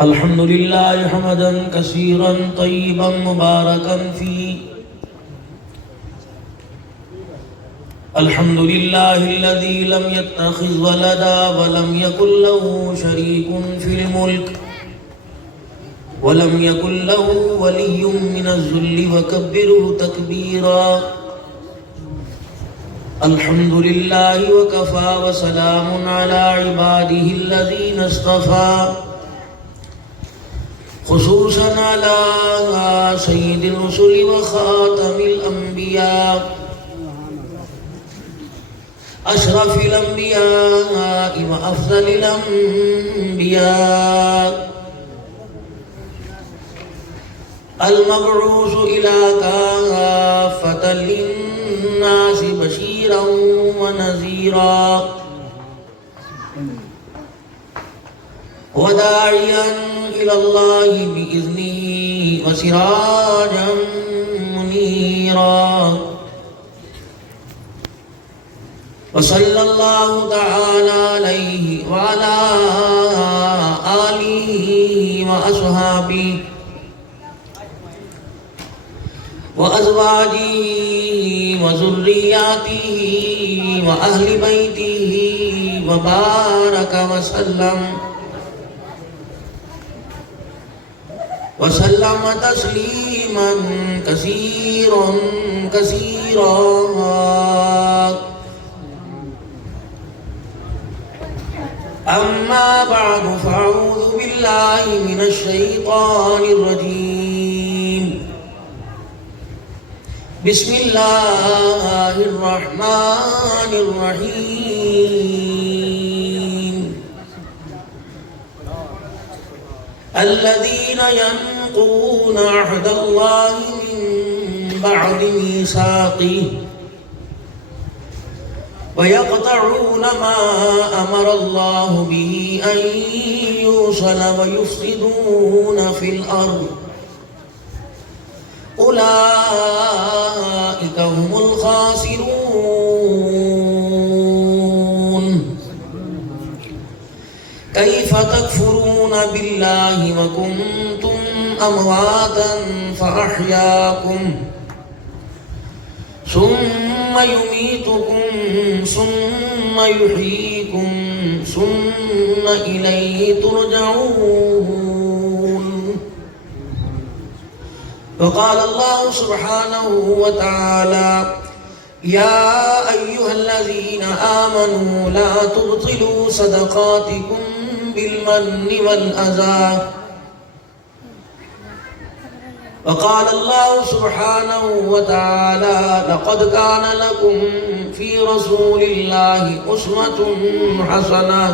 الحمد لله حمدا كثيرا طيبا مباركا فيه. الحمد لله الذي لم يتخذ ولدا ولم يكن له شريك في الملك ولم يكن له ولي من الذل وكبره تكبيرا. الحمد لله وكفى وسلام على عباده الذين اصطفى، خصوصا على سيد الرسل وخاتم الأنبياء، أشرف الأنبياء وأفضل الأنبياء، المبعوث إلى كافة للناس بشيرا ونذيرا، وداعيا إلى الله بإذنه وسراجا منيرا. وصلى الله تعالى عليه وعلى آله وأصحابه وأزواجه وذرياته وأهل بيته وبارك وسلم تسليما كثيرا كثيرا. أما بعد فأعوذ بالله من الشيطان الرجيم. بسم الله الرحمن الرحيم. الذين ينقضون عهد الله من بعد ميثاقه ويقطعون ما أمر الله به أن يوصل ويفسدون في الأرض، أولئك هم الخاسرون. كيف تكفرون بالله وكنتم أمواتا فأحياكم ثم يميتكم ثم يحييكم ثم إليه ترجعون. وقال الله سبحانه وتعالى: يا أيها الذين آمنوا لا تبطلوا صدقاتكم بالمن والأذى. وقال الله سبحانه وتعالى: لقد كان لكم في رسول الله أسوة حسنة.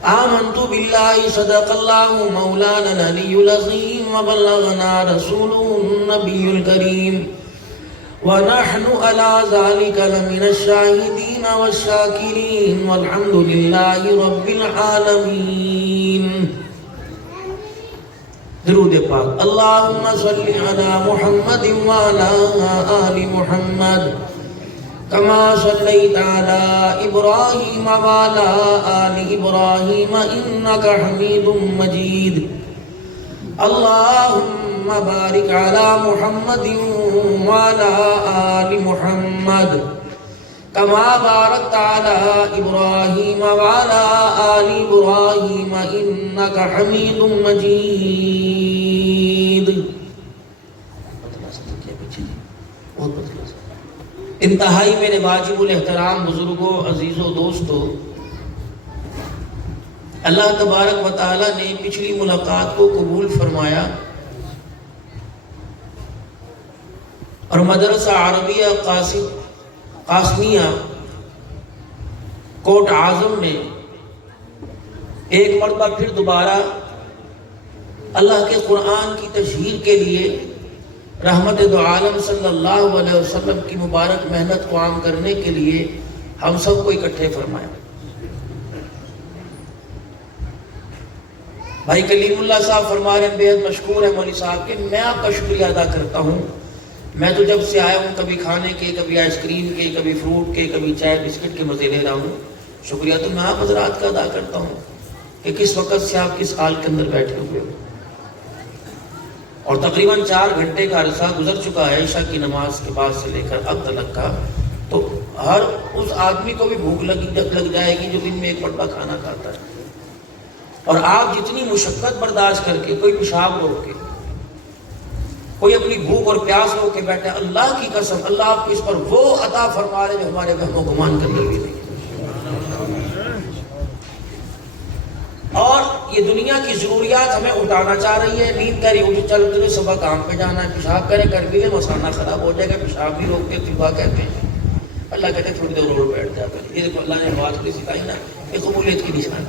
آمنت بالله صدق الله مولانا العلي العظيم وبلغنا رسوله النبي الكريم ونحن على ذلك لمن الشاهدين والشاكرين والحمد لله رب العالمين. درود پاک. اللهم صل على محمد وعلى آل محمد كما صليت على إبراهيم وعلى آل إبراهيم إنك حميد مجيد. اللهم بارك على محمد وعلى آل محمد كما باركت على إبراهيم وعلى آل إبراهيم إنك حميد مجيد. انتہائی میرے واجب الاحترام بزرگوں، عزیزوں، دوستوں، اللہ تبارک و تعالی نے پچھلی ملاقات کو قبول فرمایا اور مدرسہ عربیہ قاسمیہ کوٹ اعظم میں ایک مرتبہ پھر دوبارہ اللہ کے قرآن کی تشہیر کے لیے رحمت دو عالم صلی اللہ علیہ وسلم کی مبارک محنت کو عام کرنے کے لیے ہم سب کو اکٹھے فرمایا. بھائی کلیم اللہ صاحب فرما رہے ہیں بے حد مشکور ہے مولوی صاحب کہ میں آپ کا شکریہ ادا کرتا ہوں. میں تو جب سے آیا ہوں کبھی کھانے کے، کبھی آئس کریم کے، کبھی فروٹ کے، کبھی چائے بسکٹ کے مزے لے رہا ہوں. شکریہ تو میں آپ حضرات کا ادا کرتا ہوں. کہ کس وقت سے آپ کس حال کے اندر بیٹھے ہوئے ہو. اور تقریباً 4 گھنٹے کا عرصہ گزر چکا ہے عشاء کی نماز کے بعد سے لے کر اب تک کا. تو ہر اس آدمی کو بھی بھوک لگ جائے گی جو دن میں ایک مرتبہ کھانا کھاتا ہے. اور آپ جتنی مشقت برداشت کر کے، کوئی پیشاب روک کے، کوئی اپنی بھوک اور پیاس رو کے بیٹھا، اللہ کی قسم اللہ آپ کو اس پر وہ عطا فرما رہے جو ہمارے وہم و گمان کے اندر بھی نہیں. اور یہ دنیا کی ضروریات ہمیں اٹھانا چاہ رہی ہے. نیند کری اٹھ چل تجھے صبح کام پہ جانا ہے، پیشاب کرے کر بھی لے مسانہ خراب ہو جائے گا، پیشاب بھی روک کے فقہ کہتے ہیں. اللہ کہتے ہیں تھوڑی دیر روڈ بیٹھ جاتا ہے. یہ دیکھو اللہ نے بات کو سکھائی نا، یہ قبولیت کی نشانی.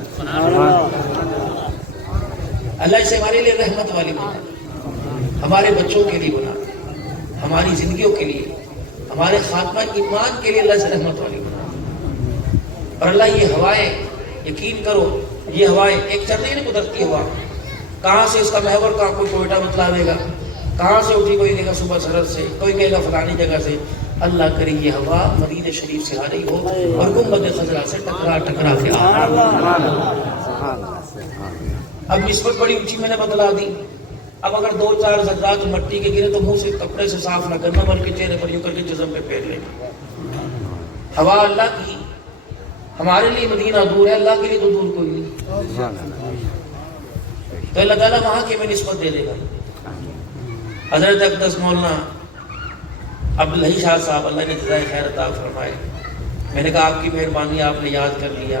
اللہ اسے ہمارے لیے رحمت والی بنا، ہمارے بچوں کے لیے بنا، ہماری زندگیوں کے لیے، ہمارے خاتمہ ایمان کے لیے اللہ سے رحمت والی بنا. اور اللہ یہ ہوائیں، یقین کرو یہ ہوائیں ایک چلنے نہیں قدرتی ہوا، کہاں سے اس کا محور کہاں کوئی کوئٹہ بتلاوے گا، کہاں سے اٹھی کوئی کہے گا صبح سرحد سے، کوئی کہے گا فلانی جگہ سے. اللہ کرے یہ ہوا مدینہ شریف سے آ رہی ہو اور گنبد خضرا سے ٹکرا کے آ رہی ہو. اب نسبت بڑی اونچی میں نے بتلا دی. اب اگر 2-4 ذرات مٹی کے گرے تو منہ سے کپڑے سے صاف نہ کرنا بلکہ چہرے پر یوں کر کے جسم پہ پھیر لینا. ہوا اللہ کی، ہمارے لیے مدینہ دور ہے، اللہ کے لیے تو دور کوئی نہیں. تو اللہ تعالیٰ وہاں کی ہمیں نسبت دے دے گا. حضرت اقدس مولانا عبدالحی شاہ صاحب اللہ نے جزائے خیر عطا فرمائے، میں نے کہا آپ کی مہربانی آپ نے یاد کر لیا.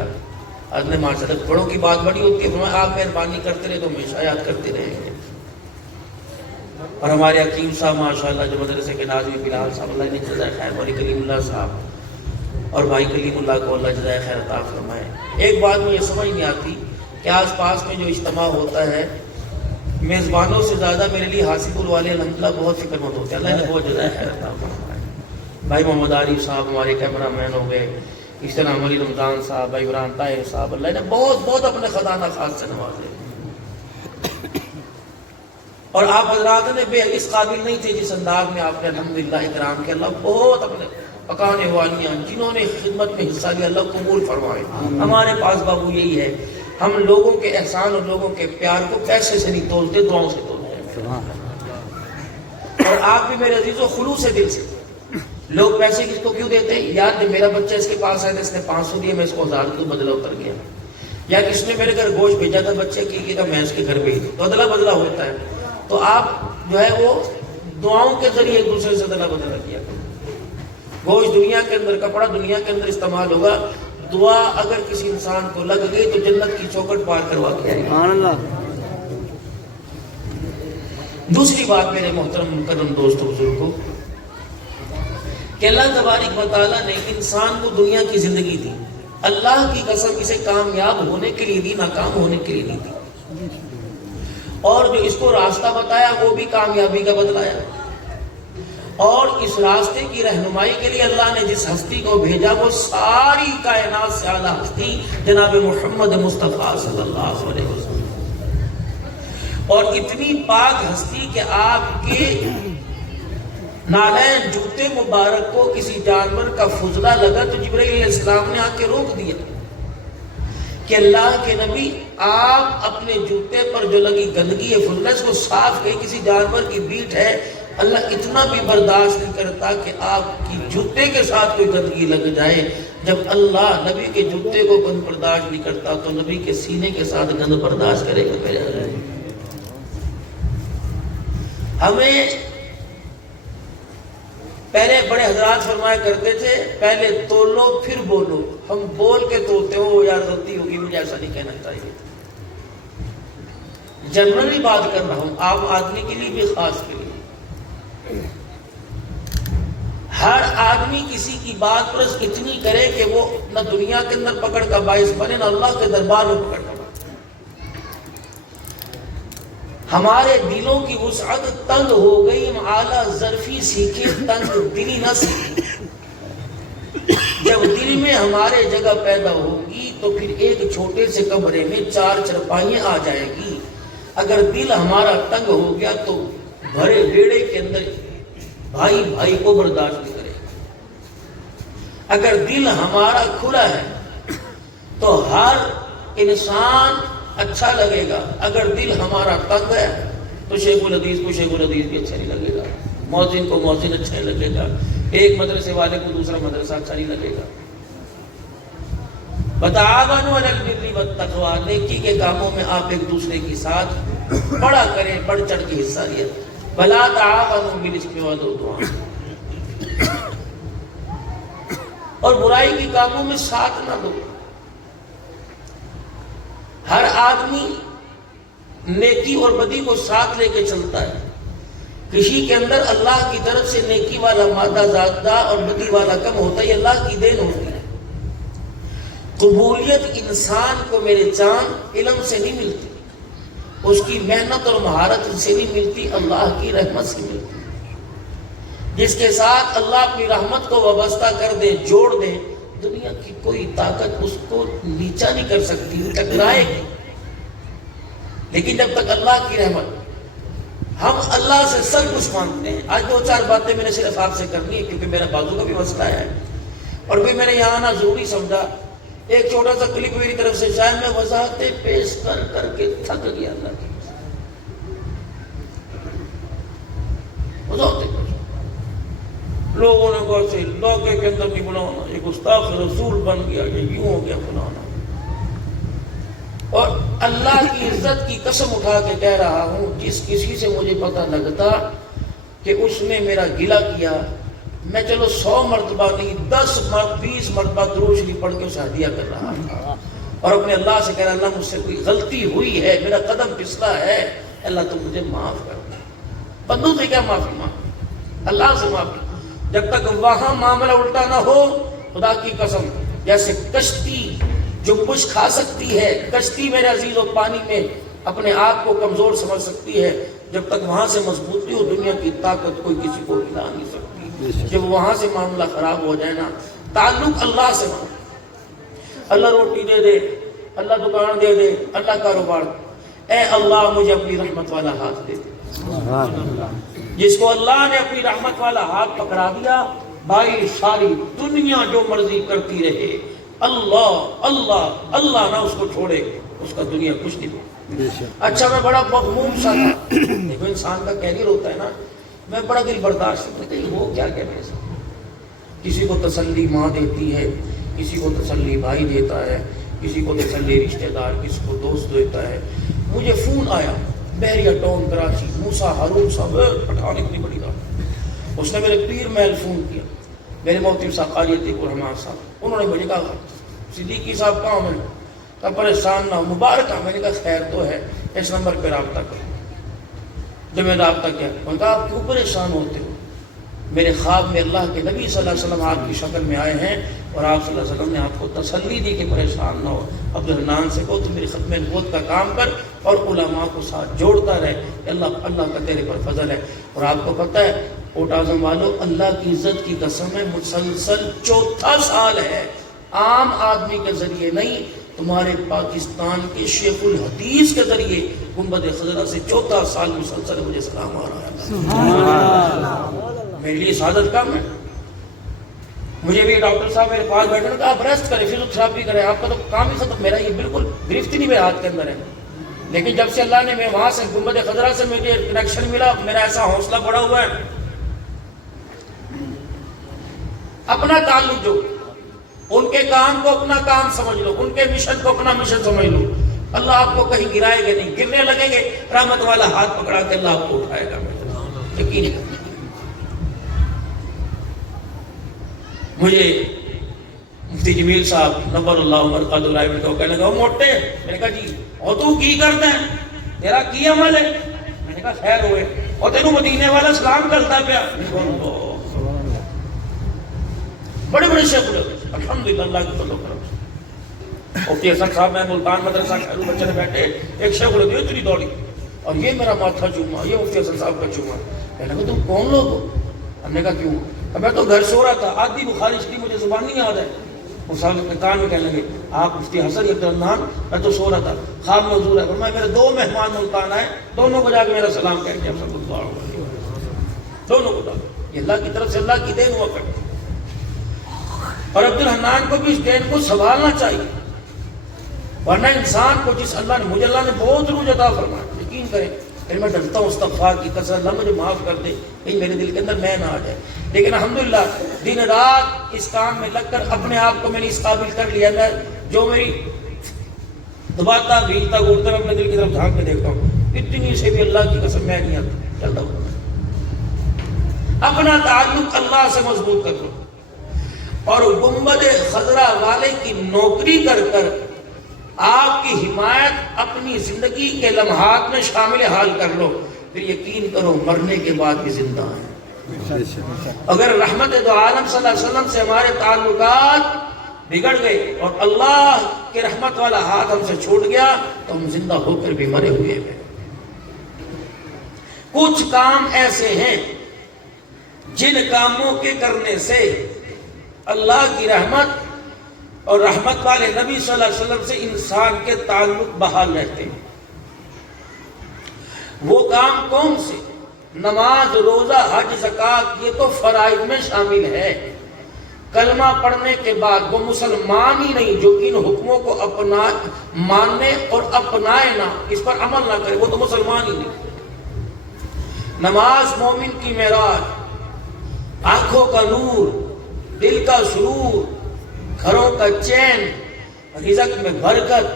آج نے معاشرت بڑوں کی بات بڑی ہوتی ہے، فرمایا آپ مہربانی کرتے رہے تو ہمیشہ یاد کرتے رہیں گے. اور ہمارے حکیم صاحب ماشاءاللہ جو مدرسے کے ناظم بلال صاحب اللہ نے جزائے خیر، مولانا کلیم اللہ صاحب اور بھائی کلیم اللہ کو اللہ جزائے خیر عطا فرمائے. ایک بات مجھے سمجھ نہیں آتی کہ آس پاس میں جو اجتماع ہوتا ہے میزبانوں سے زیادہ میرے لیے حاسب والے الحمدللہ بہت فکر مند ہوتے ہیں. اللہ نے بہت جزائے خیر عطا فرمائے. بھائی محمد عارف صاحب ہمارے کیمرہ مین ہو گئے، اس طرح علی رمضان صاحب، بھائی عمران طاہر صاحب، اللہ نے بہت اپنے خزانہ خاص سے نوازے. اور آپ حضرات نے بے اس قابل نہیں تھے جس انداز میں آپ نے الحمدللہ اکرام کیا. اللہ بہت اپنے پکانے والیاں جنہوں نے خدمت میں حصہ لیا اللہ قبول فرمائے. ہمارے پاس بابو یہی ہے، ہم لوگوں کے احسان اور لوگوں کے پیار کو پیسے سے نہیں تولتے، دعاؤں سے تولتے ہیں. اور آپ بھی میرے عزیزو خلوص دل سے، لوگ پیسے کس کو کیوں دیتے ہیں؟ یار جب میرا بچہ اس کے پاس آیا تھا اس نے 500 دیا، میں اس کو 1000 کیوں بدلہ اتر گیا. یا کس نے میرے گھر گوشت بھیجا تھا بچے کی تھا، میں اس کے گھر بھیج دوں، تو ادلا بدلہ ہوتا ہے. تو آپ جو ہے وہ دعاؤں کے ذریعے ایک دوسرے سے ادلا بدلہ کیا کرو. گوشت دنیا کے اندر، کپڑا دنیا کے اندر استعمال ہوگا، دعا اگر کسی انسان کو لگ گئی تو جنت کی چوکھٹ پار کروا کے آئے گی. دوسری بات میرے محترم مکرم دوستو بزرگوں، کہ اللہ تبارک و تعالیٰ نے انسان کو دنیا کی زندگی دی. اللہ کی قسم اسے کامیاب ہونے کے لیے دی، ناکام ہونے کے لیے نہیں دی. اور جو اس کو راستہ بتایا وہ بھی کامیابی کا بتلایا. اور اس راستے کی رہنمائی کے لیے اللہ نے جس ہستی کو بھیجا وہ ساری کائنات سے اعلیٰ ہستی جناب محمد مصطفیٰ صلی اللہ علیہ وسلم. اور اتنی پاک ہستی کہ آپ کے نالین جوتے مبارک کو کسی جانور کا فضلہ لگا تو جبرائیل علیہ السلام نے آ کے روک دیا کہ اللہ کے نبی آپ اپنے جوتے پر جو لگی گندگی ہے فضلہ اس کو صاف کریں، کسی جانور کی بیٹ ہے. اللہ اتنا بھی برداشت نہیں کرتا کہ آپ کی جوتے کے ساتھ کوئی گندگی لگ جائے. جب اللہ نبی کے جوتے کو گند برداشت نہیں کرتا تو نبی کے سینے کے ساتھ گند برداشت کرے گا میرے عزیز. ہمیں پہلے بڑے حضرات فرمایا کرتے تھے پہلے تولو پھر بولو. ہم بول کے تولتے ہو یار غلطی ہوگی، مجھے ایسا نہیں کہنا چاہیے. جنرلی بات کر رہا ہوں، عام آدمی کے لیے بھی خاص کے لیے. ہر آدمی کسی کی بات پر اتنی کرے کہ وہ نہ دنیا کے اندر پکڑ کا باعث بنے نہ اللہ کے دربار میں پکڑ کا باعث. ہمارے دلوں کی وسعت تنگ ہو گئی، ہم اعلیٰ ظرفی سیکھے تنگ دلی نہ سیکھے. جب دل میں ہمارے جگہ پیدا ہوگی تو پھر ایک چھوٹے سے کمرے میں 4 چرپائیاں آ جائے گی. اگر دل ہمارا تنگ ہو گیا تو بھرے بیڑے کے اندر بھائی بھائی کو برداشت نہیں کرے. اگر دل ہمارا کھلا ہے تو ہر انسان اچھا لگے گا. اگر دل ہمارا تنگ ہے تو شیخ الحدیث کو شیخ الحدیث بھی اچھا نہیں لگے گا, مؤذن کو مؤذن اچھا نہیں لگے گا, ایک مدرسے والے کو دوسرا مدرسہ اچھا نہیں لگے گا. وتعاونوا علی البر والتقوی, نیکی کے کاموں میں آپ ایک دوسرے کے ساتھ بڑا کریں, بڑھ چڑھ کے حصہ لیں. ولا تعاونوا بالاثم والعدوان, اور برائی کے کاموں میں ساتھ نہ دو. ہر آدمی نیکی اور بدی کو ساتھ لے کے چلتا ہے. کسی کے اندر اللہ کی طرف سے نیکی والا مادہ زیادہ اور بدی والا کم ہوتا ہے, یہ اللہ کی دین ہوتی ہے. قبولیت انسان کو میرے چاند علم سے نہیں ملتی, اس کی محنت اور مہارت سے نہیں ملتی, اللہ کی رحمت سے ملتی. جس کے ساتھ اللہ اپنی رحمت کو وابستہ کر دے, جوڑ دے, دنیا کی کوئی طاقت اس کو نیچا نہیں کر سکتی, ٹکرائے گی. لیکن جب تک اللہ کی رحمت, ہم اللہ سے سب کچھ مانگتے ہیں. آج 2-4 باتیں میں نے صرف آپ سے کرنی ہے کیونکہ میرا بازو کا بھی مسئلہ ہے, اور پھر میں نے یہاں آنا ضروری سمجھا. ایک چھوٹا سا کلپ میری طرف سے, شاید میں وضاحتیں پیش کر کر کے تھک گیا. اللہ کی وضاحتیں لوگوں نے کہا سے علاقے کے اندر نہیں بنانا, ایک گستاخ رسول بن گیا, یہ یوں ہو گیا بنانا. اور اللہ کی عزت کی قسم اٹھا کے کہہ رہا ہوں, جس کسی سے مجھے پتہ لگتا کہ اس نے میرا گلہ کیا, میں چلو 100 مرتبہ نہیں 10-20 مرتبہ درود شریف پڑھ کے اسے ہدیہ کر رہا تھا, اور اپنے اللہ سے کہہ رہا, اللہ مجھ سے کوئی غلطی ہوئی ہے, میرا قدم پھسلا ہے, اللہ تم مجھے معاف کر دے. بندوں سے کیا معافی مانگ, اللہ سے معافی. جب تک وہاں معاملہ الٹا نہ ہو, خدا کی قسم, جیسے کشتی جو کچھ کھا سکتی ہے, کشتی میرے عزیز و پانی میں اپنے آپ کو کمزور سمجھ سکتی ہے, جب تک وہاں سے مضبوطی ہو, دنیا کی طاقت کوئی کسی کو ہلا نہیں سکتی. جب وہاں سے معاملہ خراب ہو جائے نا, تعلق اللہ سے ہو, اللہ روٹی دے دے, اللہ دکان دے دے, اللہ کاروبار, اے اللہ مجھے اپنی رحمت والا ہاتھ دے دے. جس کو اللہ نے اپنی رحمت والا ہاتھ پکڑا دیا, بھائی ساری دنیا جو مرضی کرتی رہے, اللہ اللہ اللہ نہ اس کو چھوڑے, اس کا دنیا کچھ نہیں. اچھا میں بڑا مغموم سا تھا, دیکھو انسان کا کیریئر ہوتا ہے نا, میں بڑا دل برداشت کرتا کہ وہ کیا کہہ رہے ہیں. کسی کو تسلی ماں دیتی ہے, کسی کو تسلی بھائی دیتا ہے, کسی کو تسلی رشتہ دار, کسی کو دوست دیتا ہے. مجھے فون آیا, بحریہ ٹاؤن کراچی, موسیٰ ہارون صاحب, پٹھان اتنی بڑی بات, اس نے میرے پیر محل فون کیا, میرے محترم صاحب قاری عتیق الرحمان صاحب, انہوں نے مجھے کہا صدیقی صاحب کہاں, میں کہا پریشان نہ, مبارک. میں نے کہا خیر تو ہے, اس نمبر پہ رابطہ کرو. جب میں رابطہ کیا, میں کہا آپ کیوں پریشان ہوتے ہو, میرے خواب میں اللہ کے نبی صلی اللہ علیہ وسلم آپ کی شکل میں آئے ہیں, اور آپ صلی اللہ علیہ وسلم نے آپ کو تسلی دی کہ پریشان نہ ہو. عبدالحنان سے کہو تو میری ختم نبوت کا کام کر, اور علماء کو ساتھ جوڑتا رہے, اللہ کا تیرے پر فضل ہے. اور آپ کو پتہ ہے کوٹ اعظم والوں, اللہ کی عزت کی قسم ہے, مسلسل 4تھا سال ہے, عام آدمی کے ذریعے نہیں, تمہارے پاکستان کے شیخ الحدیث کے ذریعے گنبد خضرا سے 4تھا سال مسلسل مجھے سلام آ رہا ہے. میرے لیے سعادت کم ہے. مجھے بھی ڈاکٹر صاحب میرے پاس بیٹھے کہ آپ ریسٹ کریں, فزیوتھراپی کریں, آپ کا تو کام ہی ختم. میرا یہ بالکل گرفت ہی نہیں میرے ہاتھ کے اندر ہے. لیکن جب سے اللہ نے میں وہاں سے گنبد خضرا سے مجھے کنیکشن ملا, میرا ایسا حوصلہ بڑا ہوا ہے. اپنا تعلق جو, ان کے کام کو اپنا کام سمجھ لو, ان کے مشن کو اپنا مشن سمجھ لو. اللہ آپ کو کہیں گرائے گا نہیں, گرنے لگیں گے رحمت والا ہاتھ پکڑا کے اللہ آپ کو اٹھائے گا. یقین ہے. مجھے مفتی جمیل صاحب نبر اللہ عمر قادر اللہ کو کہنے لگا, وہ موٹے, میں نے کہا جی, اور تو کی کرتا ہے, تیرا کی عمل ہے. میں نے کہا خیر ہوئے, اور تینوں مدینے والا سلام کرتا پیا. بڑے بڑے شیخ لوگ الحمدللہ اللہ کی فضل و کرم سے. مفتی حسن صاحب میں ملتان مدرسہ خیرو بچے نے بیٹھے, ایک شیخ لوگ اتنی دوڑی, اور یہ میرا ماتھا چوما, یہ مفتی حسن صاحب کا چوما. میں نے کہا تم کون لوگ ہو؟ ہم نے کہا کیوں؟ میں تو گھر سو رہا تھا, آدھی بخاری کی مجھے زبان نہیں یاد ہے. وہ صاحب اپنے کان میں کہنے لگے, آپ مفتی حسن عبدالرحمان, میں تو سو رہا تھا, خواب میں حضور ہے. فرمایا میرے 2 مہمان ملتان آئے, دونوں کو جا کے میرا سلام کہہ کے آپ سب دعا ہوگا, دونوں کو. یہ اللہ کی طرف سے اللہ کی دین ہوا کرتی. اور عبدالحنان کو بھی اس دین کو سنبھالنا چاہیے. ورنہ انسان کو جس اللہ نے مجھے اللہ نے بہت روز عطا فرمایا، یقین کریں پھر میں ڈرتا ہوں استغفار کی کثرت، اللہ مجھے معاف کر دے کہیں میرے دل کے اندر میں نہ آ جائے، لیکن الحمدللہ دن رات اس کام میں لگ کر اپنے آپ کو میں نے اس قابل کر لیا، میں جو میری دباتا بھیجتا گھومتا میں اپنے دل کی طرف جھانک کے دیکھتا ہوں، اتنی سے بھی اللہ کی قسم میں نہیں آتا چلتا ہوں۔ اپنا تعلق اللہ سے مضبوط کر لو، اور گنبد خضرا والے کی نوکری کر کر آپ کی حمایت اپنی زندگی کے لمحات میں شامل حال کر لو، پھر یقین کرو مرنے کے بعد بھی زندہ ہیں۔ اگر رحمت دو عالم صلی اللہ علیہ وسلم سے ہمارے تعلقات بگڑ گئے اور اللہ کے رحمت والا ہاتھ ہم سے چھوٹ گیا تو ہم زندہ ہو کر بھی مرے ہوئے ہیں۔ کچھ کام ایسے ہیں جن کاموں کے کرنے سے اللہ کی رحمت اور رحمت والے نبی صلی اللہ علیہ وسلم سے انسان کے تعلق بحال رہتے ہیں۔ وہ کام کون سے؟ نماز، روزہ، حج، زکوٰۃ، یہ تو فرائض میں شامل ہے۔ کلمہ پڑھنے کے بعد وہ مسلمان ہی نہیں جو ان حکموں کو ماننے اور اپنائے نہ، اس پر عمل نہ کرے، وہ تو مسلمان ہی نہیں۔ نماز مومن کی معراج، آنکھوں کا نور، دل کا سرور، گھروں کا چین، رزق میں برکت،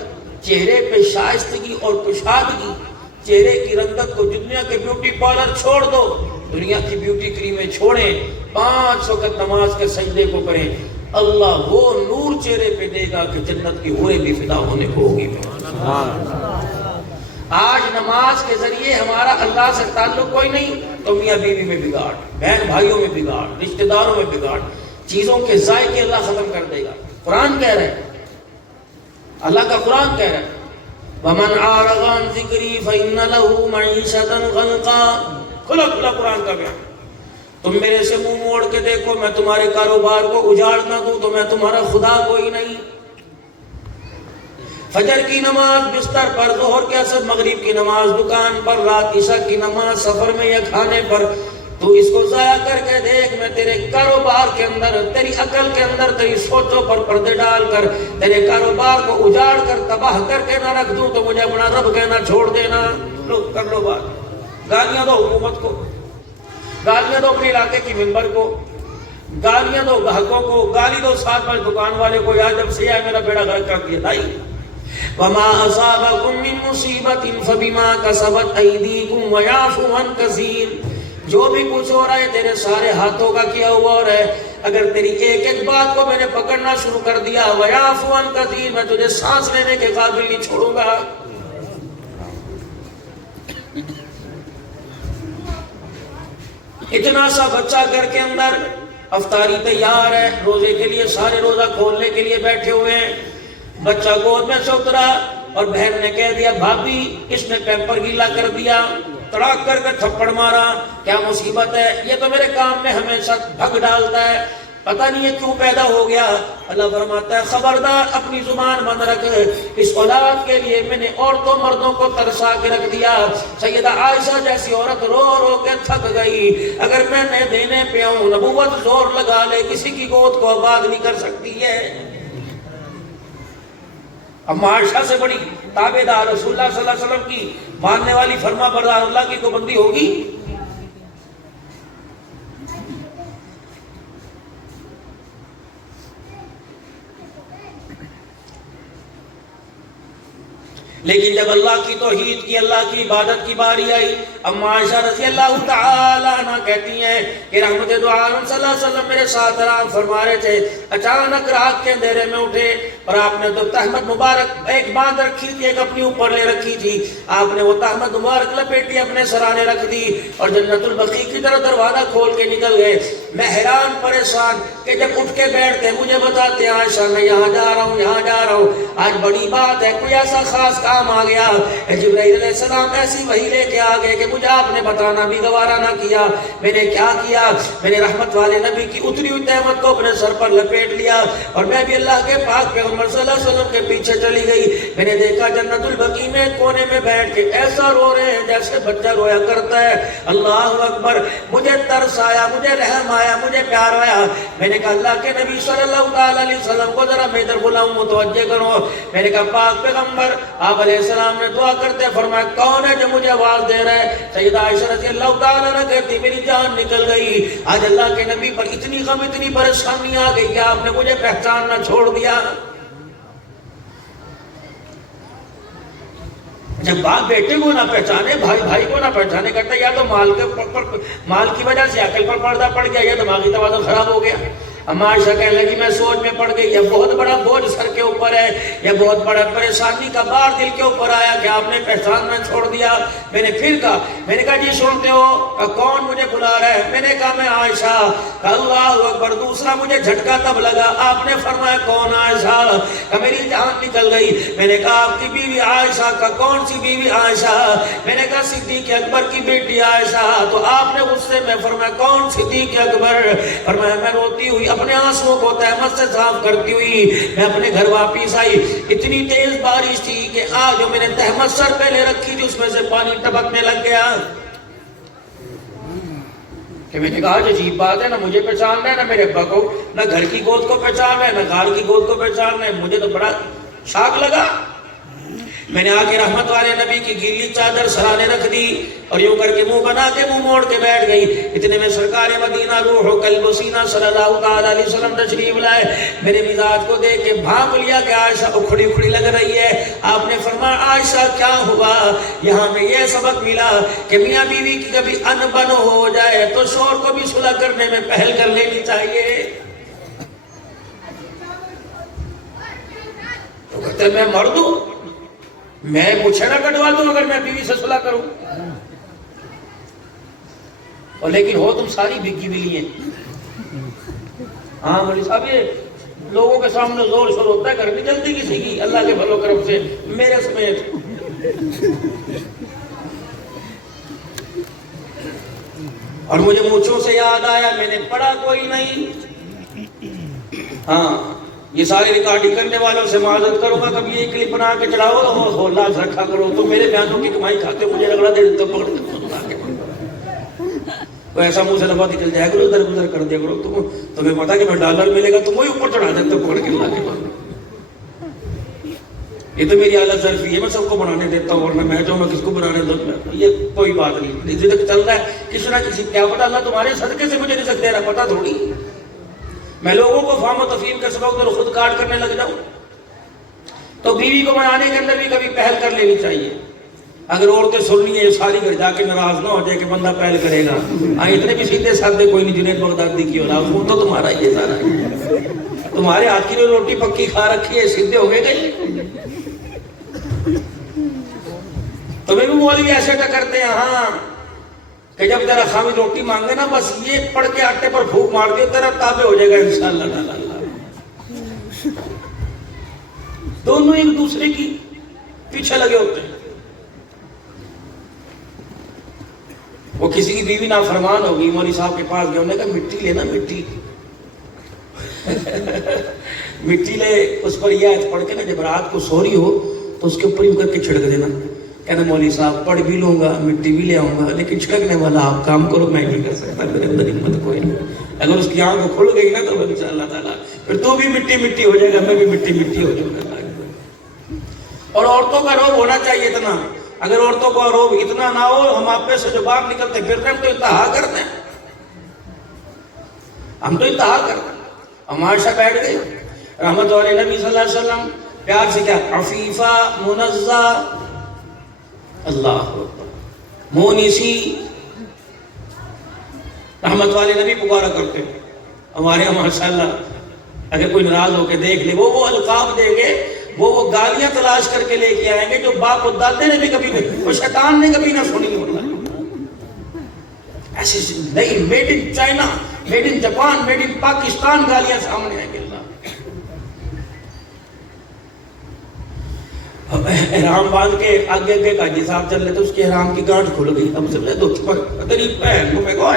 چہرے پہ شائستگی اور کشادگی، چہرے کی رنگت کو دنیا کے بیوٹی پارلر چھوڑ دو، دنیا کی بیوٹی کریمیں چھوڑیں، 5 وقت نماز کے سجدے کو کریں، اللہ وہ نور چہرے پہ دے گا کہ جنت کی حوریں بھی فدا ہونے کو ہوگی۔ آج نماز کے ذریعے ہمارا اللہ سے تعلق کوئی نہیں تو میاں بیوی میں بگاڑ، بہن بھائیوں میں بگاڑ، رشتہ داروں میں بگاڑ، چیزوں کے ذائقے اللہ ختم کر دے گا۔ قرآن کہہ رہا ہے، اللہ کا قرآن کہہ رہا ہے وَمَنْ أَعْرَضَ عَنْ ذِكْرِي فَإِنَّ لَهُ مَعِيشَةً ضَنْكًا، کھلا کھلا قرآن کا بیان۔ تم میرے سے منہ موڑ کے دیکھو، میں تمہارے کاروبار کو اجاڑ نہ دوں تو میں تمہارا خدا کوئی نہیں۔ فجر کی نماز بستر پر، ظہر کے اثر، مغرب کی نماز دکان پر، رات عشاء کی نماز سفر میں یا کھانے پر، تو اس کو ضائع کر کے دیکھ، میں تیرے کاروبار کے اندر، تیری عقل کے اندر، تیری سوچوں پر پردے ڈال کر تیرے کاروبار کو اجاڑ کر تباہ کر کے نہ رکھ دوں تو مجھے اپنا رب کہنا چھوڑ دینا۔ لو کر لو بات، گالیاں دو حکومت کو، گالیاں دو اپنے علاقے کی ممبر کو، گالیاں دو گاہکوں کو، گالی دو 7 دکان والے کو، یا جب سے میرا بیڑا غرق کر دیا بھائی۔ وَمَا أَصَابَكُم مِّن مُّصِيبَةٍ فَبِمَا كَسَبَتْ أَيْدِيكُمْ وَيَعْفُو عَن كَثِيرٌ، جو بھی کچھ ہو رہا ہے تیرے سارے ہاتھوں کا کیا ہوا ہو رہا ہے۔ اگر تیری ایک ایک بات کو میں نے پکڑنا شروع کر دیا، وَيَعْفُو عَن كَثِيرٌ، میں تجھے سانس لینے کے قابل نہیں چھوڑوں گا۔ اتنا سا بچہ گھر کے اندر، افطاری تیار ہے، روزے کے لیے سارے روزہ کھولنے کے لیے بیٹھے ہوئے ہیں، بچہ گود میں سے اترا اور بہن نے کہہ دیا بھابھی اس نے پیمپر گیلا کر دیا، تڑاک کر کے تھپڑ مارا، کیا مصیبت ہے؟ یہ تو میرے کام میں ہمیشہ بھگ ڈالتا ہے، پتہ نہیں یہ کیوں پیدا ہو گیا۔ اللہ فرماتا ہے خبردار اپنی زبان بند رکھ، اس اولاد کے لیے میں نے عورتوں مردوں کو ترسا کے رکھ دیا۔ سیدہ عائشہ جیسی عورت رو رو کے تھک گئی، اگر میں نے دینے پہ ہوں، نبوت زور لگا لے کسی کی گود کو آباد نہیں کر سکتی ہے۔ اب عائشہ سے بڑی تابعدار رسول اللہ صلی اللہ علیہ وسلم کی ماننے والی فرما بردار اللہ کی کو بندی ہوگی؟ لیکن جب اللہ کی توحید کی، اللہ کی عبادت کی باری آئی، اما عائشہ رضی اللہ تعالیٰ عنہ کہتی ہیں کہ رحمت دو عالم صلی اللہ علیہ وسلم میرے ساتھ آرام فرما رہے تھے، اچانک رات کے اندھیرے میں اٹھے اور آپ نے تو تہمت مبارک ایک باندھ رکھی تھی، ایک اپنی اوپر لے رکھی تھی، آپ نے وہ تہمت مبارک لپیٹی اپنے سرانے رکھ دی اور جنت البقیع کی طرف دروازہ کھول کے نکل گئے۔ میں حیران پریشان کہ جب اٹھ کے بیٹھتے مجھے بتاتے ہیں عائشہ میں یہاں جا رہا ہوں، یہاں جا رہا ہوں، آج بڑی بات ہے، کوئی ایسا خاص کام آ گیا۔ جبرائیل علیہ السلام ایسی وحی لے کے آ گئے کہ مجھے آپ نے بتانا بھی گوارا نہ کیا میں نے کیا کیا. میں نے رحمت والے نبی کی اتری ہوئی تہمت کو اپنے سر پر لپیٹ لیا اور میں بھی اللہ کے پاک پیغمبر صلی اللہ علیہ وسلم کے پیچھے چلی گئی. میں نے دیکھا جنت البقیع میں کونے میں بیٹھ کے ایسا رو رہے ہیں جیسے بچہ رویا کرتا ہے. اللہ اکبر. مجھے ترس آیا, مجھے رحم آیا, مجھے پیار آیا. میں نے کہا اللہ کے نبی صلی اللہ علیہ وسلم کو ذرا میں ادھر بلاؤں, متوجہ کرو. میں نے کہا پاک پیغمبر, آپ علیہ السلام نے دعا کرتے فرمایا کون ہے جو مجھے آواز دے رہا ہے؟ سیدہ عائشہ رضی اللہ تعالیٰ عنہ کہتی میری جان نکل گئی. آج اللہ کے نبی پر اتنی غم اتنی پریشانی آ گئی کہ آپ نے مجھے پہچاننا چھوڑ دیا. جب باپ بیٹے کو نہ پہچانے, بھائی بھائی کو نہ پہچانے, کرتا یا تو مال کی وجہ سے عقل پر پردہ پڑ گیا یا دماغی توازن خراب ہو گیا. اما عائشہ کہنے لگی میں سوچ میں پڑ گئی, یہ بہت بڑا بوجھ سر کے اوپر ہے, یہ بہت بڑا پریشانی کا بار دل کے اوپر آیا کہ آپ نے پہچاننا چھوڑ دیا. میں نے پھر کہا, میں نے کہا جی سنتے ہو, کون مجھے بلا رہا ہے؟ میں نے کہا میں عائشہ. اللہ اکبر. دوسرا مجھے جھٹکا تب لگا, آپ نے فرمایا کون عائشہ؟ کہ میری جان نکل گئی. میں نے کہا آپ کی بیوی عائشہ. کا کون سی بیوی عائشہ؟ میں نے کہا صدیق اکبر کی بیٹی عائشہ. تو آپ نے غصے میں فرمایا کون صدیق اکبر؟ فرمایا میں روتی ہوئی اپنے آنسوں کو تہمت سے صاف کرتی ہوئی میں اپنے گھر واپس آئی. اتنی تیز بارش تھی کہ آج جو میں نے تہمت سر پہ لے رکھی تھی اس میں سے پانی ٹپکنے لگ گیا. کہ میں نے کہا عجیب بات ہے, نہ مجھے پہچان رہا ہے, نہ میرے ابا کو, نہ گھر کی گود کو پہچان رہا ہے, نہ گھر کی گود کو پہچان رہا ہے. مجھے تو بڑا شاک لگا. میں نے آگے رحمت والے نبی کی گیلی چادر سرانے رکھ دی اور یوں کر کے منہ بنا کے منہ موڑ کے بیٹھ گئی. اتنے میں سرکار مدینہ روح و قلب و سینہ صلی اللہ علیہ وسلم تشریف لائے. میرے مزاج کو دیکھ کے بھانپ لیا کہ عائشہ اکھڑی اکھڑی لگ رہی ہے. آپ نے فرمایا عائشہ کیا ہوا؟ یہاں میں یہ سبق ملا کہ میاں بیوی کی کبھی ان بن ہو جائے تو شوہر کو بھی صلح کرنے میں پہل کر لینی چاہیے. تو کہتے میں مرد ہوں, میں مجھے نہ کٹوا دوں اگر میں بیوی سے صلح کروں. اور لیکن ہو تم ساری بھیگی بلی ہیں. ہاں مولی صاحب یہ لوگوں کے سامنے زور شور ہوتا ہے, کرنی جلدی کسی کی اللہ کے بھلو کرم سے میرے سمیت. اور مجھے مونچھوں سے یاد آیا میں نے پڑھا کوئی نہیں. ہاں یہ سارے ریکارڈنگ کرنے والوں سے معذرت کروں گا, کبھی ایک کلپ بنا کے چڑھاؤ لاز رکھا کرو. تو میرے بیانوں کی کمائی کھاتے مجھے رگڑا دے دیتے پکڑ کے تو ایسا منہ سے لبا نکل جائے کرو, ادھر ادھر کر دیا کرو. تمہیں پتا کہ میں ڈالر ملے گا تم وہی اوپر چڑھا دیتے پکڑ کے لا کے. یہ تو میری حالت ظرفی ہے, میں سب کو بنانے دیتا ہوں, ورنہ میں جو میں کس کو بنانے دوں, یہ کوئی بات نہیں. رزق چل رہا ہے کسی نہ کسی, کیا پتا اللہ تمہارے صدقے سے مجھے رزق دے رہا, پتا تھوڑی. میں لوگوں کو فہم و تفہیم کے سبق اور خود کاٹ کرنے لگ جاؤں. تو بیوی کو منانے کے اندر بھی کبھی پہل کر لینی چاہیے. اگر عورتیں سننی ہے ساری گھر جا کے ناراض نہ ہو جائے کہ بندہ پہل کرے گا. ہاں اتنے بھی سیدھے سادے کوئی نہیں, جنید بغدادی کی اولاد, خون تو تمہارا ہی ہے سارا. تمہارے ہاتھ کی روٹی پکی کھا رکھی ہے, سیدھے ہو گئے گئے. تمہیں بھی مولوی ایسے ٹکرتے ہیں ہاں کہ جب تیرا خامی روٹی مانگے نا بس یہ پڑھ کے آٹے پر پھوک مار دیو, تیرا تابع ہو جائے گا انشاءاللہ. دونوں ایک دوسرے کی پیچھے لگے ہوتے ہیں. وہ کسی کی بیوی نافرمان ہوگی, مولوی صاحب کے پاس گئے, انہوں نے کہا مٹی لینا مٹی. مٹی لے, اس پر یہ آیت پڑھ کے نا جب رات کو سوری ہو تو اس کے اوپر یوں کر کے چھڑک دینا. کہنا مولوی صاحب پڑھ بھی لوں گا, مٹی بھی لے آؤں گا, لیکن چھڑکنے والا آپ کام کرو, میں نہیں کر سکتا, میرے اندر ہمت کوئی نہیں. اگر اس کی آنکھ کھل گئی نا تو انشاءاللہ تعالیٰ پھر تو بھی مٹی مٹی ہو جائے گا, میں بھی مٹی مٹی ہو جاؤں گا. اور عورتوں کا روب ہونا چاہیے اتنا. اگر عورتوں کا روب اتنا نہ ہو, ہم آپ میں سے جو باہر نکلتے پھر ہم تو انتہا کرتے ہیں, ہم تو انتہا کرتے ہیں. ہم عائشہ بیٹھ گئی, رحمت والے نبی صلی اللہ علیہ وسلم پیار سے کیا عفیفہ منزہ, اللہ مونسی, رحمت والے نبی پکارا کرتے. ہمارے یہاں ماشاءاللہ اگر کوئی ناراض ہو کے دیکھ لے, وہ القاب دیں گے, وہ گالیاں تلاش کر کے لے کے آئیں گے جو باپ و دادے نے بھی کبھی نہیں, وہ شیطان نے کبھی نہ سنی. ایسے نہیں, made in China, made in Japan, made in Pakistan گالیاں سامنے آئیں گے. احرام باندھ کے آگے آگے قاضی صاحب چل رہے تھے، اس کے احرام کی گانٹھ کھل گئی. اب سب نے تو تیری بہن کو میں کہا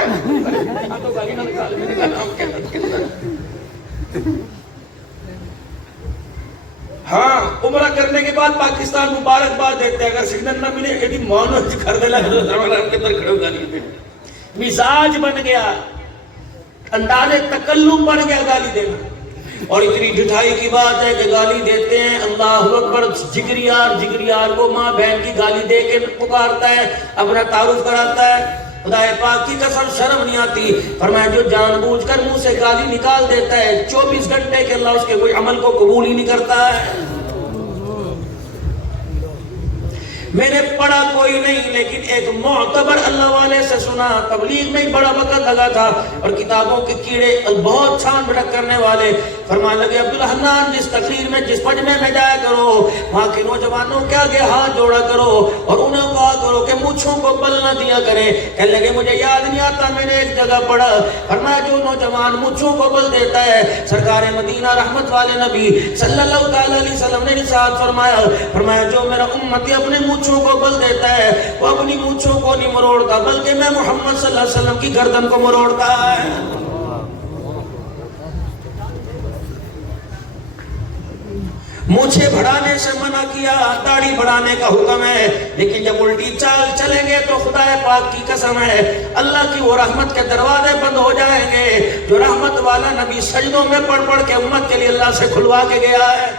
ہاں عمرہ کرنے کے بعد پاکستان مبارکباد دیتے ہیں. اگر سگنل نہ ملے کہ مونو گھر دے لگے کے اندر کھڑے ہو گالی. مزاج بن گیا، انداز تکلم بن گیا گالی دینا. اور اتنی ڈٹھائی کی بات ہے کہ گالی دیتے ہیں. اللہ اکبر. جگریار کو ماں بہن کی گالی دے کے پکارتا ہے، اپنا تعارف کراتا ہے. خدا پاک کی قسم شرم نہیں آتی. فرمایا جو جان بوجھ کر منہ سے گالی نکال دیتا ہے 24 گھنٹے کے اللہ اس کے کوئی عمل کو قبول ہی نہیں کرتا ہے. میں نے پڑھا کوئی نہیں، لیکن ایک معتبر اللہ والے سے سنا. تبلیغ میں بڑا وقت لگا تھا اور کتابوں کے کیڑے بہت چھان بھڑک کرنے والے. فرمانے لگے عبدالحنان جس تقریر میں جس مجمع میں جایا کرو وہاں کے نوجوانوں کے آگے ہاتھ جوڑا کرو اور انہیں کہا کرو کہ مونچھوں کو بل نہ دیا کریں. کہنے لگے مجھے یاد نہیں آتا، میں نے ایک جگہ پڑھا. فرمایا جو نوجوان مونچھوں کو بل دیتا ہے، سرکار مدینہ رحمت والے نبی صلی اللہ علیہ وسلم نے ارشاد فرمایا جو میرا امتی اپنے مونچھوں کو بل دیتا ہے وہ اپنی مونچھوں کو نہیں مروڑتا بلکہ میں محمد صلی اللہ علیہ وسلم کی گردن کو مروڑتا ہے. مونچھیں بڑھانے سے منع کیا، داڑھی بڑھانے کا حکم ہے. لیکن جب الٹی چال چلیں گے تو خدا پاک کی قسم ہے اللہ کی وہ رحمت کے دروازے بند ہو جائیں گے جو رحمت والا نبی سجدوں میں پڑھ پڑھ کے امت کے لیے اللہ سے کھلوا کے گیا ہے.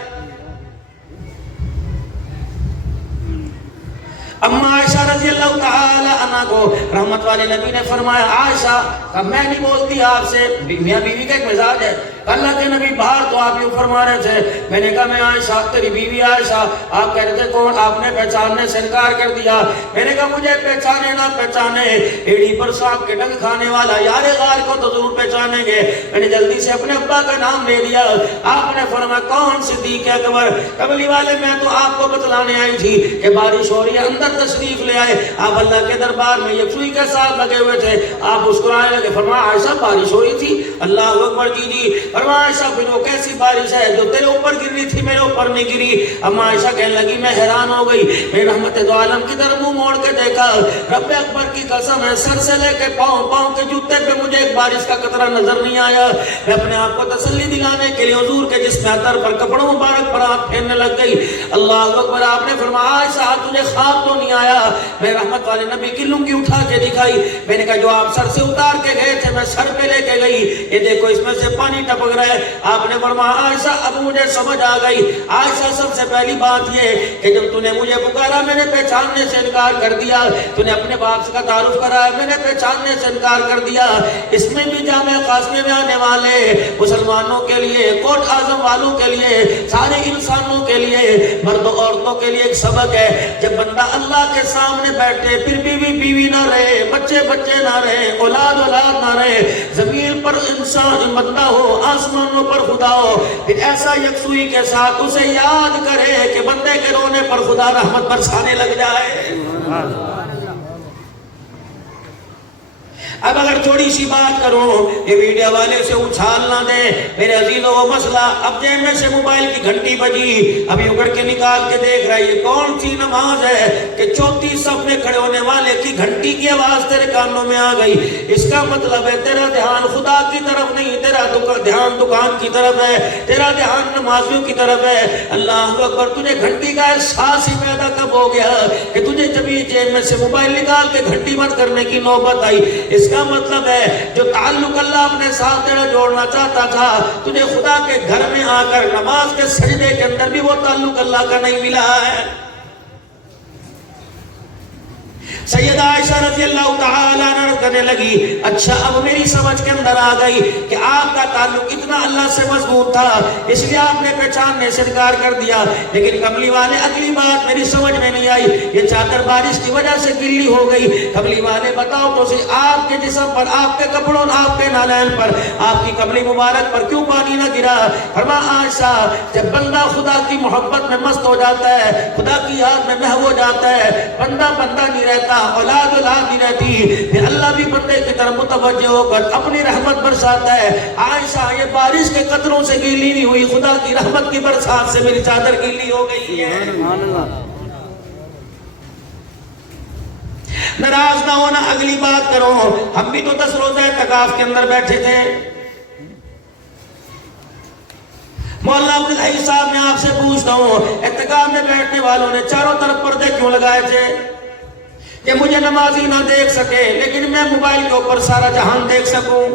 اما عائشہ رضی اللہ تعالی عنہ کو رحمت والے نبی نے فرمایا عائشہ میں نہیں بولتی آپ سے، میاں بیوی کا ایک مزاج ہے. اللہ کے نبی باہر تو آپ یوں فرما رہے تھے. میں نے کہا میں عائشہ تیری بیوی عائشہ. آپ کہہ رہے تھے کون؟ آپ نے پہچاننے سے انکار کر دیا. میں نے کہا مجھے پہچانے نہ پہچانے، ایڑی پر سانپ کے ڈنگ کھانے والا یار غار کو تو ضرور پہچانیں گے. میں نے جلدی سے اپنے ابا کا نام لے دیا. آپ نے فرمایا کون؟ صدیق اکبر. کملی والے میں تو آپ کو بتلانے آئی تھی کہ بارش ہو رہی ہے، اندر تشریف لے آئے. آپ اللہ کے دربار میں یکسوئی کے ساتھ لگے ہوئے تھے. آپ مسکرانے لگے. فرمایا عائشہ بارش ہو رہی تھی؟ اللہ اکبر. جی. فرمایا عائشہ پھر وہ کیسی بارش ہے جو تیرے اوپر گر رہی تھی میرے اوپر نہیں گری؟ اما عائشہ کہنے لگی میں حیران ہو گئی. میں رحمت دو عالم کی طرف منہ موڑ کے دیکھا. رب اکبر کی قسم ہے سر سے لے کے پاؤں کے جوتے پہ مجھے ایک بارش کا قطرہ نظر نہیں آیا. میں اپنے آپ کو تسلی دلانے کے لیے حضور کے جسم عطر پر کپڑوں مبارک پر ہاتھ پھیرنے لگ گئی. اللہ اکبر. آپ نے فرمایا عائشہ تجھے خواب تو نہیں آیا؟ میں رحمت والے نبی کی لنگی اٹھا کے دکھائی. میں نے کہا جو آپ سر سے اتار کے گئے تھے میں سر پہ لے کے گئی. یہ دیکھو اس میں سے پانی ٹپک رہا ہے. آپ نے فرمایا عائشہ اب مجھے سمجھ آ گئی. عائشہ سب سے پہلی بات یہ کہ جب تو نے مجھے پکارا میں نے پہچاننے سے انکار کر دیا. تو نے اپنے باپ کا تعارف کرایا میں نے پہچاننے سے انکار کر دیا. اس میں بھی جامع قاسمے میں آنے والے مسلمانوں کے لیے، کوٹ اعظم والوں کے لیے، سارے انسانوں کے لیے، مرد و عورتوں کے لیے ایک سبق ہے. جب بندہ اللہ کے سامنے بیٹھے پھر بیوی نہ رہے، بچے نہ رہے، اولاد نہ رہے، زمین پر انسان بندہ ہو، آسمانوں پر خدا ہو، پھر ایسا یکسوئی کے ساتھ اسے یاد کرے کہ بندے کے رونے پر خدا رحمت برسانے لگ جائے. اب اگر تھوڑی سی بات کروں کہ میڈیا والے سے اچھال نہ دیں میرے عزیزوں وہ مسئلہ. اب جیب میں سے موبائل کی گھنٹی بجی، ابھی اکڑ کے نکال کے دیکھ رہا ہے یہ کون سی نماز ہے کہ چوتھی صف میں کھڑے ہونے والے کی گھنٹی کی آواز تیرے کانوں میں آ گئی. اس کا مطلب ہے تیرا دھیان خدا کی طرف نہیں، تیرا دھیان دکان کی طرف ہے، تیرا دھیان نمازیوں کی طرف ہے. اللہ اکبر. تجھے گھنٹی کا احساس ہی پیدا کب ہو گیا کہ تجھے جب یہ جیب میں سے موبائل نکال کے گھنٹی بند کرنے کی نوبت آئی؟ اس کا مطلب ہے جو تعلق اللہ اپنے ساتھ تیرا جوڑنا چاہتا تھا تجھے خدا کے گھر میں آ کر نماز کے سجدے کے اندر بھی وہ تعلق اللہ کا نہیں ملا ہے. سیدہ عائشہ رضی اللہ تعالیٰ عنہ کرنے لگی اچھا اب میری سمجھ کے اندر آ گئی کہ آپ کا تعلق اتنا اللہ سے مضبوط تھا اس لیے آپ نے پہچاننے سے انکار کر دیا. لیکن کملی والے اگلی بات میری سمجھ میں نہیں آئی. یہ چادر بارش کی وجہ سے گیلی ہو گئی. کملی والے بتاؤ تو صحیح آپ کے جسم پر، آپ کے کپڑوں، آپ کے نالین پر، آپ کی کملی مبارک پر کیوں پانی نہ گرا؟ فرمایا عائشہ جب بندہ خدا کی محبت میں مست ہو جاتا ہے، خدا کی یاد میں محو ہو جاتا ہے، بندہ نہیں رہتا. اولاد اولاد نہیں رہتی، پھر اللہ بھی بندے کی طرف متوجہ ہو کر اپنی رحمت برساتا ہے. عائشہ یہ بارش کے قطروں سے گیلی نہیں ہوئی، خدا کی رحمت کی برسات سے میری چادر گیلی ہو گئی ہے. ناراض نہ ہونا، اگلی بات کرو. ہم بھی تو 10 روزہ اعتکاف کے اندر بیٹھے تھے. مولانا عبدالحی صاحب میں آپ سے پوچھتا ہوں، اعتکاف میں بیٹھنے والوں نے چاروں طرف پردے کیوں لگائے تھے؟ کہ مجھے نمازی نہ دیکھ سکے لیکن میں موبائل کے اوپر سارا جہان دیکھ سکوں.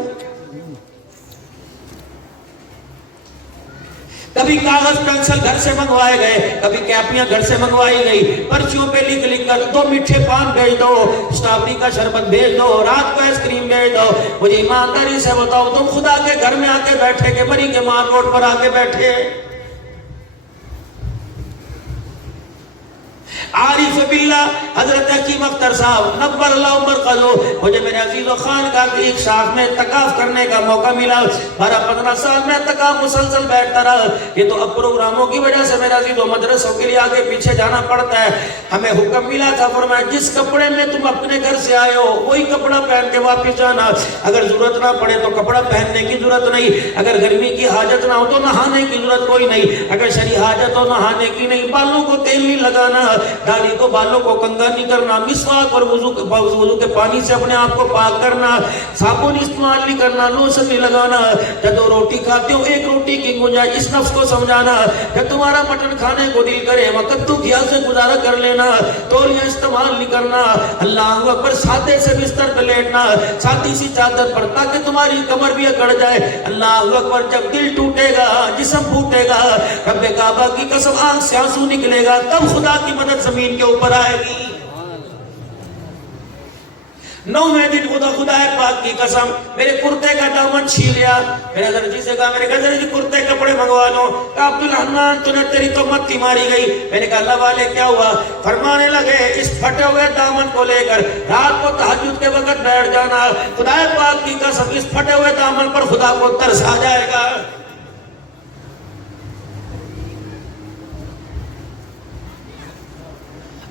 کبھی کاغذ پینسل گھر سے منگوائے گئے، کبھی کیپیاں گھر سے منگوائی گئی، پرچیوں پہ لکھ لکھ کر 2 میٹھے پان بھیج دو، اسٹرابری کا شربت بھیج دو، رات کو آئس کریم بھیج دو. مجھے ایمانداری سے بتاؤ، تم خدا کے گھر میں آ کے بیٹھے کہ بری کے مار روڈ پر آ کے بیٹھے؟ عارف باللہ حضرت حکیم اختر صاحب نبر اللہ عمر قضو، مجھے میرے عزیز و خان کا ایک شاخ میں اعتکاف کرنے کا موقع ملا. 12-15 سال میں اعتکاف مسلسل بیٹھتا رہا. یہ تو اب پروگراموں کی وجہ سے میرے عزیز و مدرسوں کے لیے آگے پیچھے جانا پڑتا ہے. ہمیں حکم ملا تھا، فرمایا جس کپڑے میں تم اپنے گھر سے آئے ہو وہی کپڑا پہن کے واپس جانا. اگر ضرورت نہ پڑے تو کپڑا پہننے کی ضرورت نہیں، اگر گرمی کی حاجت نہ ہو تو نہانے کی ضرورت کوئی نہیں، اگر شرعی حاجت ہو نہانے کی نہیں. بالوں کو تیل نہیں لگانا، داڑھی کو بالوں کو کنگا نہیں کرنا، مسواک اور وضو کے پانی سے اپنے آپ کو پاک کرنا، صابن استعمال نہیں کرنا، لوشن نہیں لگانا. جب دو روٹی کھاتے ہو ایک روٹی کی گنجائش اس نفس کو سمجھانا. جب تمہارا مٹن کھانے کو دل کرے وقت تو گھیا سے گزارا کر لینا، تولیہ استعمال نہیں کرنا. اللہ اکبر، سادے سے بستر پہ لیٹنا، سادی سی چادر پر تاکہ تمہاری کمر بھی اکڑ جائے. اللہ اکبر، جب دل ٹوٹے گا جسم پھوٹے گا، رب کعبہ کی قسم آنکھ سے آنسو نکلے گا، تب خدا کی مدد زمین کے اوپر آئے گی. 9ویں دن خدا پاک کی قسم میرے کرتے کا دامن چھین لیا. میرے حضرت جی سے کہا، میرے کہا حضرت جی کرتے کپڑے منگوا لو. کہا عبدالرحمن تو نے تیری تو متی ماری گئی. میں نے کہا اللہ والے کیا ہوا؟ فرمانے لگے اس پھٹے ہوئے دامن کو لے کر رات کو تہجد کے وقت بیٹھ جانا، خدا پاک کی قسم اس پھٹے ہوئے دامن پر خدا کو ترس آ جائے گا.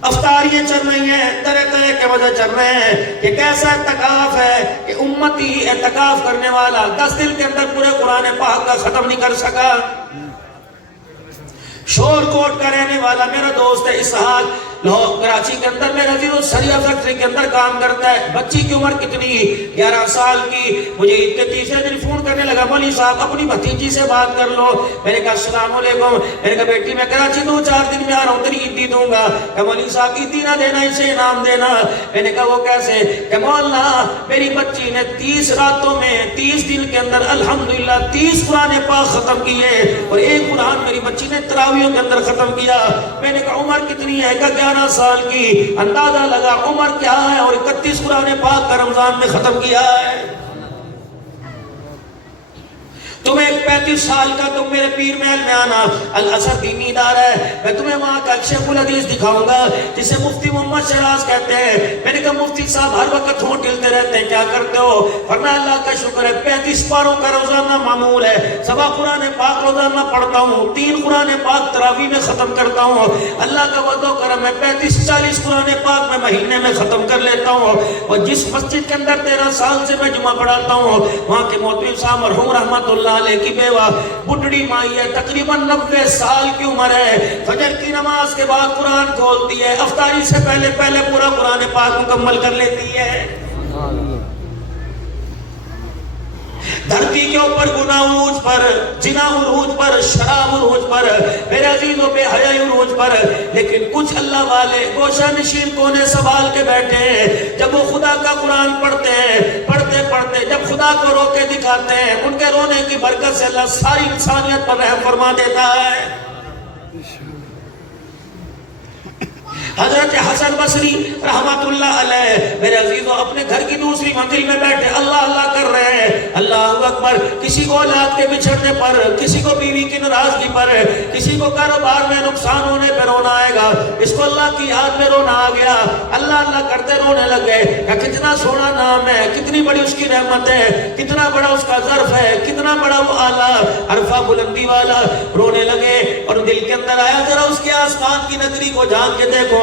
افطاریاں چل رہی ہیں، طرح طرح کے وجہ چل رہے ہیں کہ کیسا اعتکاف ہے کہ امتی اعتکاف کرنے والا 10 دن کے اندر پورے قرآن پاک کا ختم نہیں کر سکا. شور کوٹ کا رہنے والا میرا دوست ہے اسحاق، لاہور کراچی کے اندر میرا عزیز سریا فیکٹری کے اندر کام کرتا ہے. بچی کی عمر کتنی؟ 11 سال کی. مجھے عید کے تیسرے دن فون کرنے لگا، مولوی صاحب اپنی بھتیجی سے بات کر لو. میں نے کہا السلام علیکم. میں نے کہا بیٹی میں کراچی 2-4 دن میں آ رہا ہوں، تیری عیدی دوں گا. کہ مولوی صاحب عیدی نہ دینا، اسے انعام دینا. میں نے کہا وہ کیسے؟ کہ مولانا میری بچی نے 30 راتوں میں 30 دن کے اندر الحمدللہ 30 قرآن پاک ختم کیے، اور ایک قرآن میری بچی نے تراویحوں کے اندر ختم کیا. میں نے کہا عمر کتنی ہے؟ کہ 11 سال کی. اندازہ لگا عمر کیا ہے، اور 31 قرآن پاک کا رمضان میں ختم کیا ہے. تمہیں 35 سال کا تم میرے پیر محل میں آنا، الاسد دینی ادارہ ہے، میں تمہیں وہاں کا شیخ الحدیث دکھاؤں گا جسے مفتی محمد شہراز کہتے ہیں. میں نے کہا مفتی صاحب ہر وقت ہونٹ ہلتے رہتے ہیں، کیا کرتے ہو؟ فرمایا اللہ کا شکر ہے 35 پاروں کا روزانہ معمول ہے، 7 قرآن پاک روزانہ پڑھتا ہوں، 3 قرآن پاک تراویح میں ختم کرتا ہوں. اللہ کا وعدہ و کرم ہے 35-40 قرآن پاک میں مہینے میں ختم کر لیتا ہوں. اور جس مسجد کے اندر 13 سال سے میں جمعہ پڑھاتا ہوں، وہاں کے مولوی صاحب مرحوم رحمت اللہ علیہ کی بیوہ بڈڑی مائی ہے، تقریباً 90 سال کی عمر ہے. فجر کی نماز کے بعد قرآن کھولتی ہے، افطاری سے پہلے پورا قرآن پاک مکمل کر لیتی ہے. دھرتی کے اوپر گناہ عروج پر، زنا عروج پر، شراب عروج پر، میرے عزیزوں بے حیائی عروج پر، لیکن کچھ اللہ والے گوشہ نشین کونے سنبھال کے بیٹھے ہیں. جب وہ خدا کا قرآن پڑھتے ہیں، پڑھتے پڑھتے جب خدا کو رو کے دکھاتے ہیں، ان کے رونے کی برکت سے اللہ ساری انسانیت پر رحم فرما دیتا ہے. حضرت حسن بصری رحمت اللہ علیہ میرے عزیزوں اپنے گھر کی دوسری منزل میں بیٹھے اللہ اللہ کر رہے ہیں. اللہ اکبر. کسی کو اولاد کے بچھڑنے پر، کسی کو بیوی کی ناراضگی پر، کسی کو کاروبار میں نقصان ہونے پر رونا آئے گا، اس کو اللہ کی یاد میں رونا آ گیا. اللہ اللہ کرتے رونے لگے کہ کتنا سونا نام ہے، کتنی بڑی اس کی رحمت ہے، کتنا بڑا اس کا ظرف ہے، کتنا بڑا وہ آلہ عرفہ بلندی والا. رونے لگے اور دل کے اندر آیا ذرا اس کے آسمان کی نگری کو جان کے دیکھو.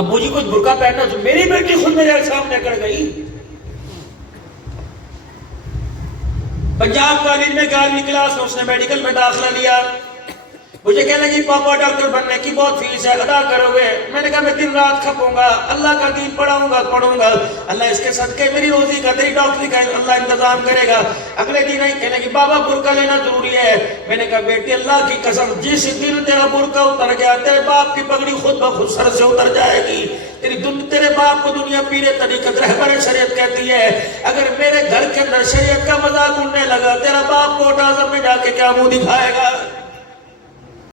ابو جی کچھ برقع پہننا تو میری بیٹی خود میرے سامنے کر گئی. پنجاب کالج میں 11ویں کلاس میں اس نے میڈیکل میں داخلہ لیا. مجھے کہنے لگی پاپا ڈاکٹر بننے کی بہت فیس ہے، ادا کرو گے؟ میں نے کہا میں دن رات کھپوں گا، اللہ کا دین پڑھوں گا، اللہ اس کے صدقے میری روزی کا، تیری ڈاکٹری کا اللہ انتظام کرے گا. اگلے دن ہی کہنے لگی بابا برقع لینا ضروری ہے. میں نے کہا بیٹی اللہ کی قسم جس دن تیرا برقع اتر گیا تیرے باپ کی پگڑی خود بخود سر سے اتر جائے گی. تیرے باپ کو دنیا پیر طریقت رہبر شریعت کہتی ہے. اگر میرے گھر کے اندر شریعت کا مذاق اڑنے لگا تیرا باپ کوٹ اعظم میں جا کے کیا منہ دکھائے گا؟